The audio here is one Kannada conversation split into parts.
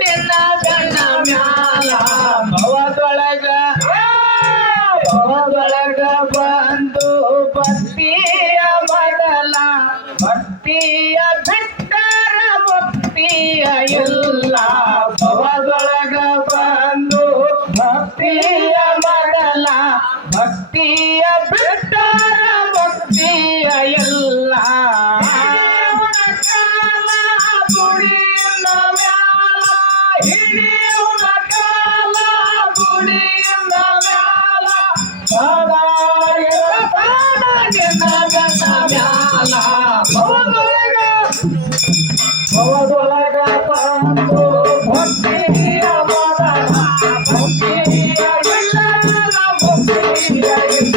ನಿನ್ನ ಬೆನ್ನ ಮ್ಯಾಲ ಭವದೊಳಗ ಬಂದು ಭಕ್ತಿಯ ಮೊದಲ ಭಕ್ತಿಯ ಬಿಟ್ಟರ ಮುಕ್ತಿಯ ಇಲ್ಲ ಭವದೊಳಗ ಬಂದು ಭಕ್ತಿಯ ಮೊದಲ ಭಕ್ತಿಯ ಬಿಟ್ಟರ ಮುಕ್ತಿಯ ಇಲ್ಲ ಗುಡಿಯಿಂದ ಮ್ಯಾಲ ಹಿಡಿಯುವ ಕಾಲ ಗುಡಿಯಿಂದ ಮ್ಯಾಲ ಸದಾ ಇರತಾನ ನಿನ್ನ ಬೆನ್ನ ಮ್ಯಾಲ ಭವದೊಳಗ ಬಂದು ಭಕ್ತಿಯ ಮೊದಲ ಭಕ್ತಿಯ ಬಿಟ್ಟರ ಮುಕ್ತಿಯ ಇಲ್ಲ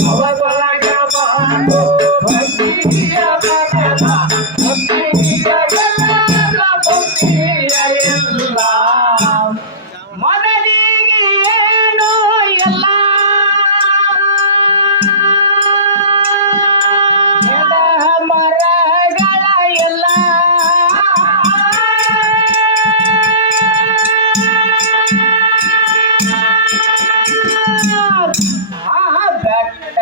ಭವದೊಳಗ ಬಂದು ಭಕ್ತಿಯ ಮೊದಲ ಭಕ್ತಿಯ ಬಿಟ್ಟರ ಮುಕ್ತಿಯ ಇಲ್ಲ ಮೊದಲಿಗೆ ಏನು ಎಲ್ಲ ಗಿಡ ಮರಗಳ ಎಲ್ಲ ಬೆಟ್ಟ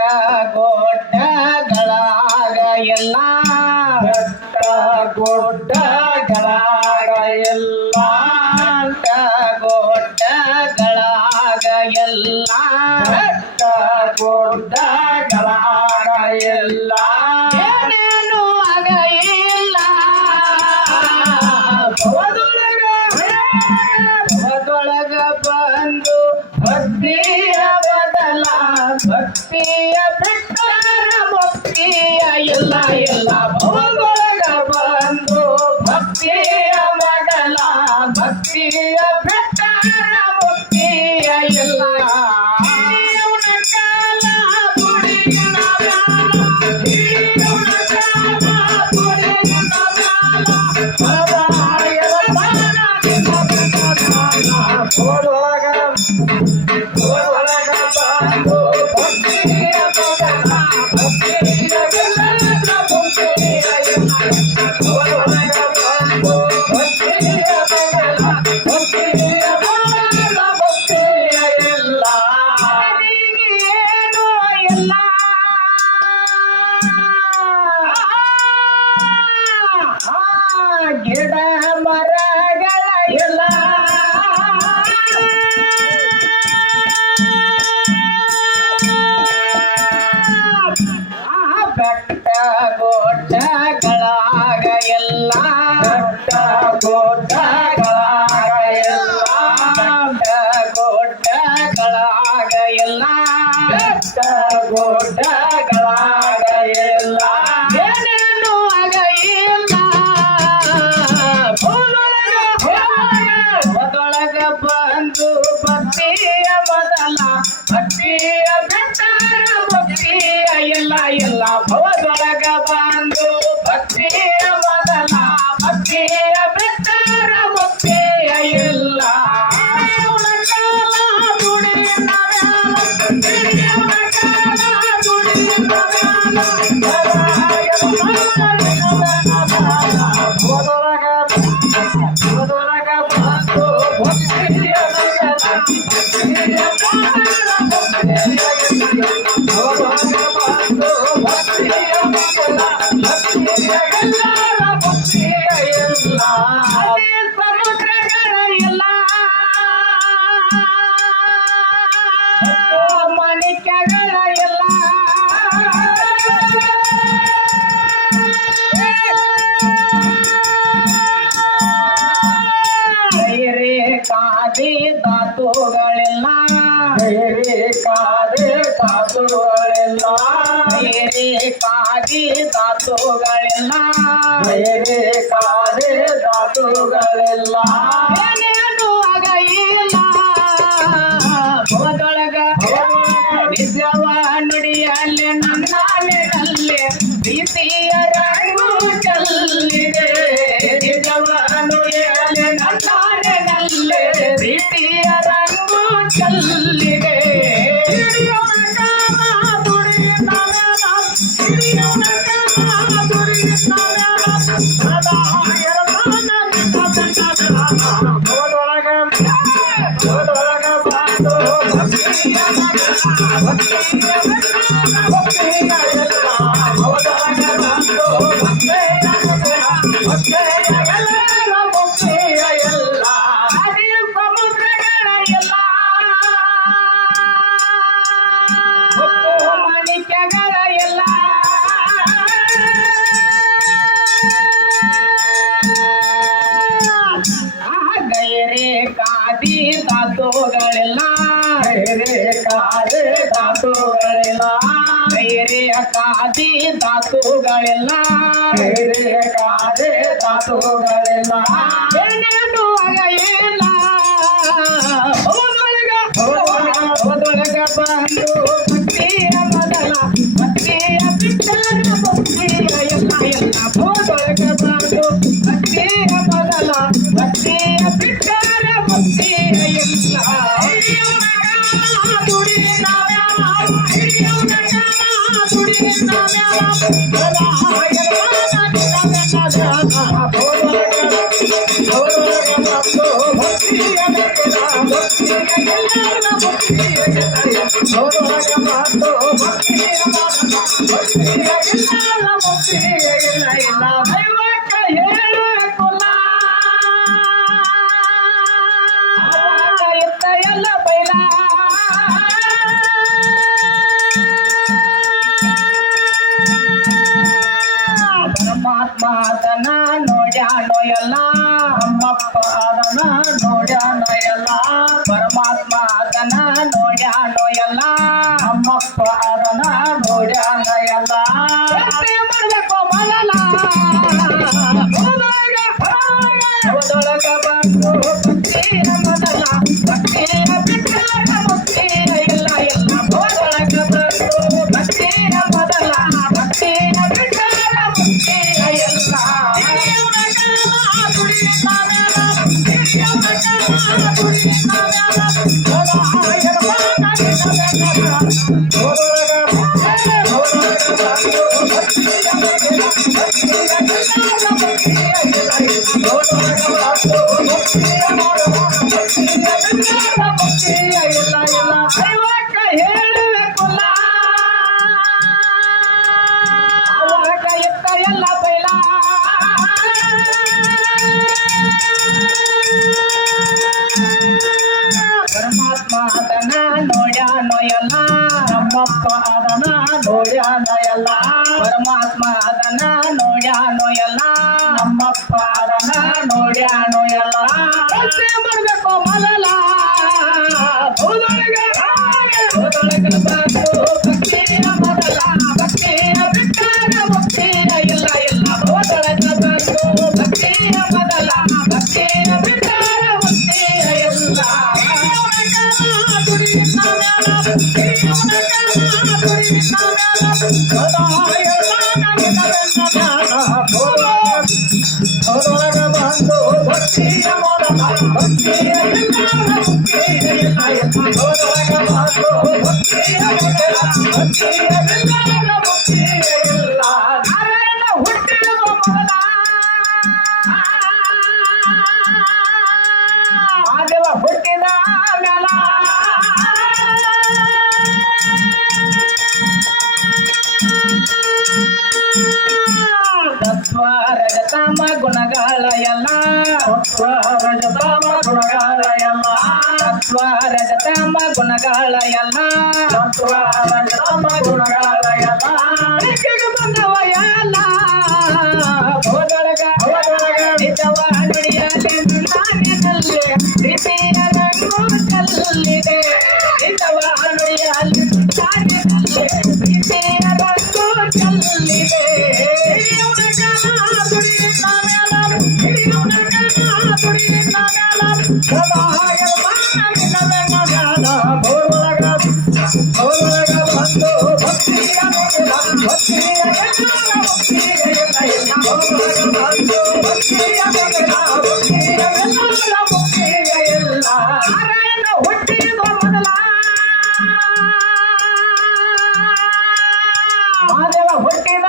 ಗುಡ್ಡಗಳಾಗ ಎಲ್ಲ ಬೆಟ್ಟ ಗುಡ್ಡಗಳಾಗ ಎಲ್ಲ ಗುಡ್ಡಗಳಾಗ ಎಲ್ಲ ಬೆಟ್ಟ ಗುಡ್ಡಗಳಾಗ ಎಲ್ಲ ಏನೇನು ಆಗ ಇಲ್ಲ ಭವದೊಳಗ ಬಂದು ಭಕ್ತಿಯ ಬದಲ ಭಕ್ತಿಯ ಬಿಟ್ಟರ ಮುಕ್ತಿಯ ಇಲ್ಲ ಇಲ್ಲ ಭವದೊಳಗ ಬಂದು ಭಕ್ತಿಯ ಮೊದಲ ಭಕ್ತಿಯ ಬಿಟ್ಟರ ಮುಕ್ತಿಯ ಇಲ್ಲ ಗಿಡ ಮರಗಳ ಎಲ್ಲ ಬೆಟ್ಟ ಗುಡ್ಡಗಳಾಗ ಎಲ್ಲ ಬೆಟ್ಟ ಗುಡ್ಡಗಳಾಗ ಎಲ್ಲ ಗುಡ್ಡಗಳಾಗ ಎಲ್ಲ ಬೆಟ್ಟ ಗುಡ್ಡಗಳಾಗ ಎಲ್ಲ ಏನೇನು ಆಗ ಇಲ್ಲ ಭವದೊಳಗ ಬಂದು ಭಕ್ತಿಯ ಮೊದಲ ಭಕ್ತಿಯ ಬಿಟ್ಟರ ಮುಕ್ತಿಯ ಇಲ್ಲ ಇಲ್ಲ ಭವದೊಳಗ ಬಂದು ಭಕ್ತಿಯ ಮೊದಲ ಭಕ್ತಿಯ ಬಿಟ್ಟರ ಮುಕ್ತಿಯ ಇಲ್ಲ ಭವದೊಳಗ ಬಂದು ಭಕ್ತಿಯ ಸಮುದ್ರಗಳ ಎಲ್ಲ ಮಾಣಿಕ್ಯಗಳ ಎಲ್ಲ ಕಾದೆ ಧಾತುಗಳೆಲ್ಲ ಕಾದೆ ಧಾತುಗಳೆಲ್ಲ ಕಾದೆ ಧಾತುಗಳೆಲ್ಲ ಕಾದೆ ಧಾತುಗಳೆಲ್ಲ ಏನೇನು ಆಗ ಇಲ್ಲ ಭವದೊಳಗ ನಿಜವ ನುಡಿಯಲ್ಲಿ ನನ್ನಾಲೆನಲ್ಲೇ ಪ್ರೀತಿಯ ರಂಗು ಚೆಲ್ಲಿದೆ ನಿಜವ ನುಡಿಯಲ್ಲಿ ನನ್ನಾಲೆನಲ್ಲೇ ಪ್ರೀತಿಯ ರಂಗು ಚೆಲ್ಲಿದೆ ಸದಾ ಧಾತುಗಳೆಲ್ಲ ಕಾದೆ ಧಾತುಗಳೆಲ್ಲ ಕಾದಿ ಧಾತುಗಳೆಲ್ಲ ಕಾದೆ ಧಾತುಗಳೆಲ್ಲ ಇಲ್ಲ ಹೋದೊಳಗ ಬಂದು ಭಕ್ತಿಯ ಮೊದಲ ಭಕ್ತಿಯ ಬಿಟ್ಟರ ಭಕ್ತಿಯ ಎಲ್ಲ ಎಲ್ಲ ಹೋದೊಳಗ ಬಂದು ಭಕ್ತಿಯ ಮೊದಲ ಭಕ್ತಿಯ ಬಿಟ್ಟರ ಭಕ್ತಿಯ ಎಲ್ಲ ಪರಮಾತ್ಮದನ ನೋಡ್ಯಾನೋ ಎಲ್ಲ ನಮ್ಮಪ್ಪ ಅದನ ನೋಡ್ಯಾನೋ ಎಲ್ಲ ಪರಮಾತ್ಮದನ ನೋಡ್ಯಾನೋ ಎಲ್ಲ ನಮ್ಮಪ್ಪ ಅದನ ನೋಡ್ಯಾನೋ ಎಲ್ಲ ಮಾಡಬೇಕು ಮೊದಲ ಹೋದೊಳಗ ಬಂದು ಭಕ್ತಿಯ ಮೊದಲ ಭಕ್ತಿಯ ಬಿಟ್ಟಾರ ಭಕ್ತಿಯ ಇಲ್ಲ ಎಲ್ಲ ಹೋದೊಳಗ ಬಂದು ಭಕ್ತಿಯ ಮೊದಲ ಭಕ್ತಿಯ ಬಿಟ್ಟಾರ ಭಕ್ತಿಯ ಎಲ್ಲ ಪರಮಾತ್ಮ ಅದನ ನೋಡ್ಯಾನೋ ಎಲ್ಲ ನಮ್ಮಪ್ಪ ಅದನ ನೋಡ್ಯಾನೋ ಎಲ್ಲ ಪರಮಾತ್ಮ ಅದನ ನೋಡ್ಯಾನೋ ಎಲ್ಲ ನಮ್ಮಪ್ಪ ಅದನ ನೋಡ್ಯಾನೋ ಎಲ್ಲ ಬರ್ಬೇಕು ಮೊದಲ ಹೋದೊಳಗ ಬಂದು ಭಕ್ತಿಯ ಮೊದಲ ಭಕ್ತಿಯ ಬಿಟ್ಟಾಗ ಭಕ್ತಿಯ ಇಲ್ಲ ಇಲ್ಲ ಹೋದೊಳಗ ಬಂದು ಭಕ್ತಿಯ ಮೊದಲ ಭಕ್ತಿಯ ಬಿಟ್ಟಾಗ ಭಕ್ತಿಯ ಎಲ್ಲ ಹೋದೊಳಗ ಬಂದು ಭಕ್ತಿಯ ಮೊದಲ ಭಕ್ತಿಯ ಹೋದೊಳಗ ಬಂದು ಭಕ್ತಿಯ ಮೊದಲ ಭಕ್ತಿಯ ಭಕ್ತಿಯ ಇಲ್ಲ ನಾರಾಯಣ ಹುಟ್ಟಿದ ಮೊದಲ ಮಾದೇವ ಹುಟ್ಟಿದ ಮೇಲ ರಜತಮ ಗುಣಗಳ ಎಲ್ಲ ರಜತಮ ಗುಣಗಳ ಎಲ್ಲ ರಜತಮ ಗುಣಗಳ ಎಲ್ಲ ರಜತಮ ಗುಣಗಳ ಎಲ್ಲ ಬಂದವ ಎಲ್ಲ ಹೋದೊಳಗ ನಿಜವ ನುಡಿಯಲ್ಲಿ ನಾಡಿನಲ್ಲಿ ಪ್ರೀತಿಯ ರಂಗು ಚೆಲ್ಲಿದೆ ನಿಜವ ನುಡಿಯಲ್ಲಿ ನಾಡಿನಲ್ಲಿ ಪ್ರೀತಿಯ ರಂಗು ಚೆಲ್ಲಿದೆ ಹುಟ್ಟಿದ ಮೊದಲ ಮಾದೇವ ಹುಟ್ಟಿದ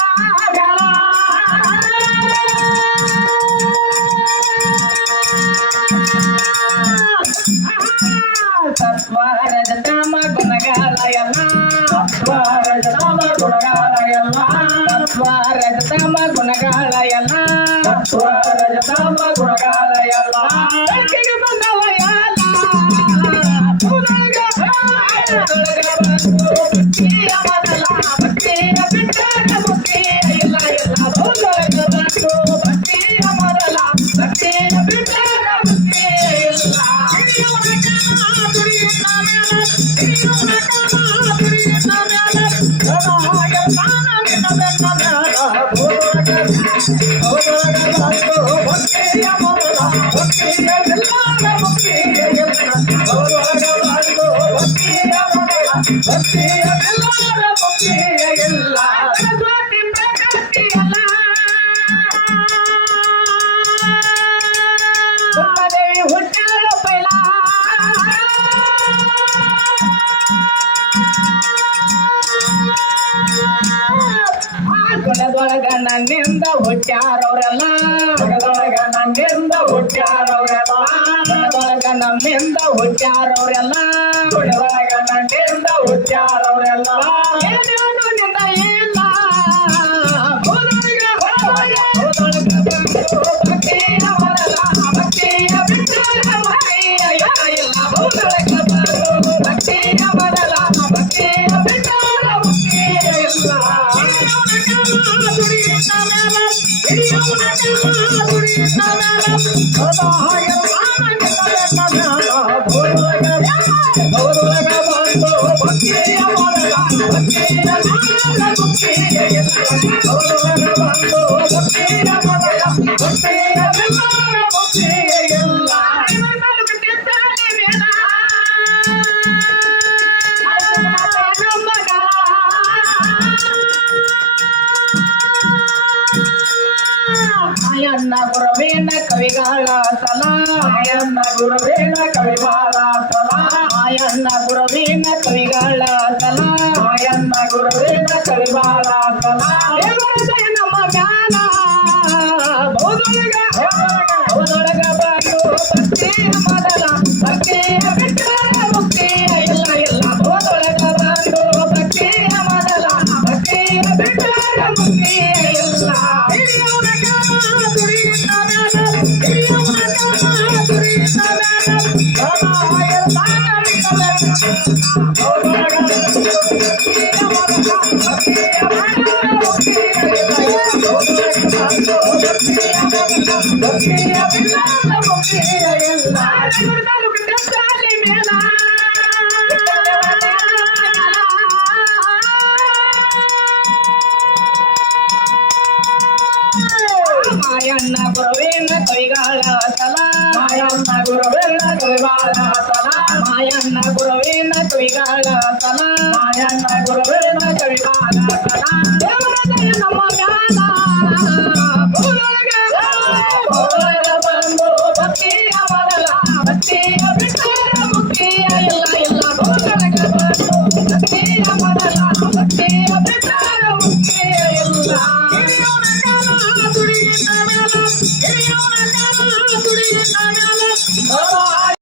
ಕೊಡದೊಳಗ ನನ್ನಿಂದ ಹುಟ್ಟ್ಯಾರವ್ರೆಲ್ಲ ಕೊಡದೊಳಗ ನನ್ನಿಂದ ಹುಟ್ಟ್ಯಾರವ್ರೆಲ್ಲ ಕೊಡದೊಳಗ ನಮ್ಮಿಂದ ಹುಟ್ಟ್ಯಾರವ್ರೆಲ್ಲ ಕೊಡದೊಳಗ ನನ್ನಿಂದ ಹುಟ್ಟ್ಯಾರವ್ರೆಲ್ಲ ಏನೇನು ನಿಂದ ಇಲ್ಲ ಭಕ್ತಿಯ ಮೊದಲ ಭಕ್ತಿಯ ಬಿಟ್ಟರೆ ಭಕ್ತಿಯ ಇಲ್ಲ ಭೂದೊಳಗ ಬಂದು ಭಕ್ತಿಯ ಮೊದಲ ಭಕ್ತಿಯ ಬಿಟ್ಟರೆ ಭಕ್ತಿಯ ಇಲ್ಲ ಮಾಯಣ್ಣ ಗುರುವೇನ ಕವಿಗಳ ಸಲ ಮಾಯಣ್ಣ ಗುರುವೇನ ಕವಿಗಳ ಸಲ ಮಾಯಣ್ಣ ಗುರುವೇನ ಕವಿಗಳ ಸಲ ಮಾಯಣ್ಣ ಗುರುವೇನ ಕವಿಗಳ ಸಲ ನಮ್ಮ ಜ್ಞಾನ ಬಹುದೊಳಗ ಬಂದು ಭಕ್ತಿಯ ಮೊದಲ ಭಕ್ತಿಯ ಬಿಟ್ಟರೆ ಮುಕ್ತಿಯ ಇಲ್ಲ ಇಲ್ಲ ಬಹುದೊಳಗ ಬಂದು ಭಕ್ತಿಯ ಮೊದಲ ಭಕ್ತಿಯ ಬಿಟ್ಟರೆ ಮುಕ್ತಿಯ ಇಲ್ಲ ಮಾಯಣ್ಣ ಗುರುವೇನ ಕವಿಗಳ ಸಲ ಮಾಯಣ್ಣ ಗುರುವೇನ ಕವಿಗಳ ಸಲ ಮಾಯಣ್ಣ ಗುರುವೇನ ಕವಿಗಳ ಸಲ ಮಾಯಣ್ಣ ಗುರುವೇನ ಕವಿಗಳ ಸಲ ದೇವರ ನಮ್ಮ ಜ್ಞಾನ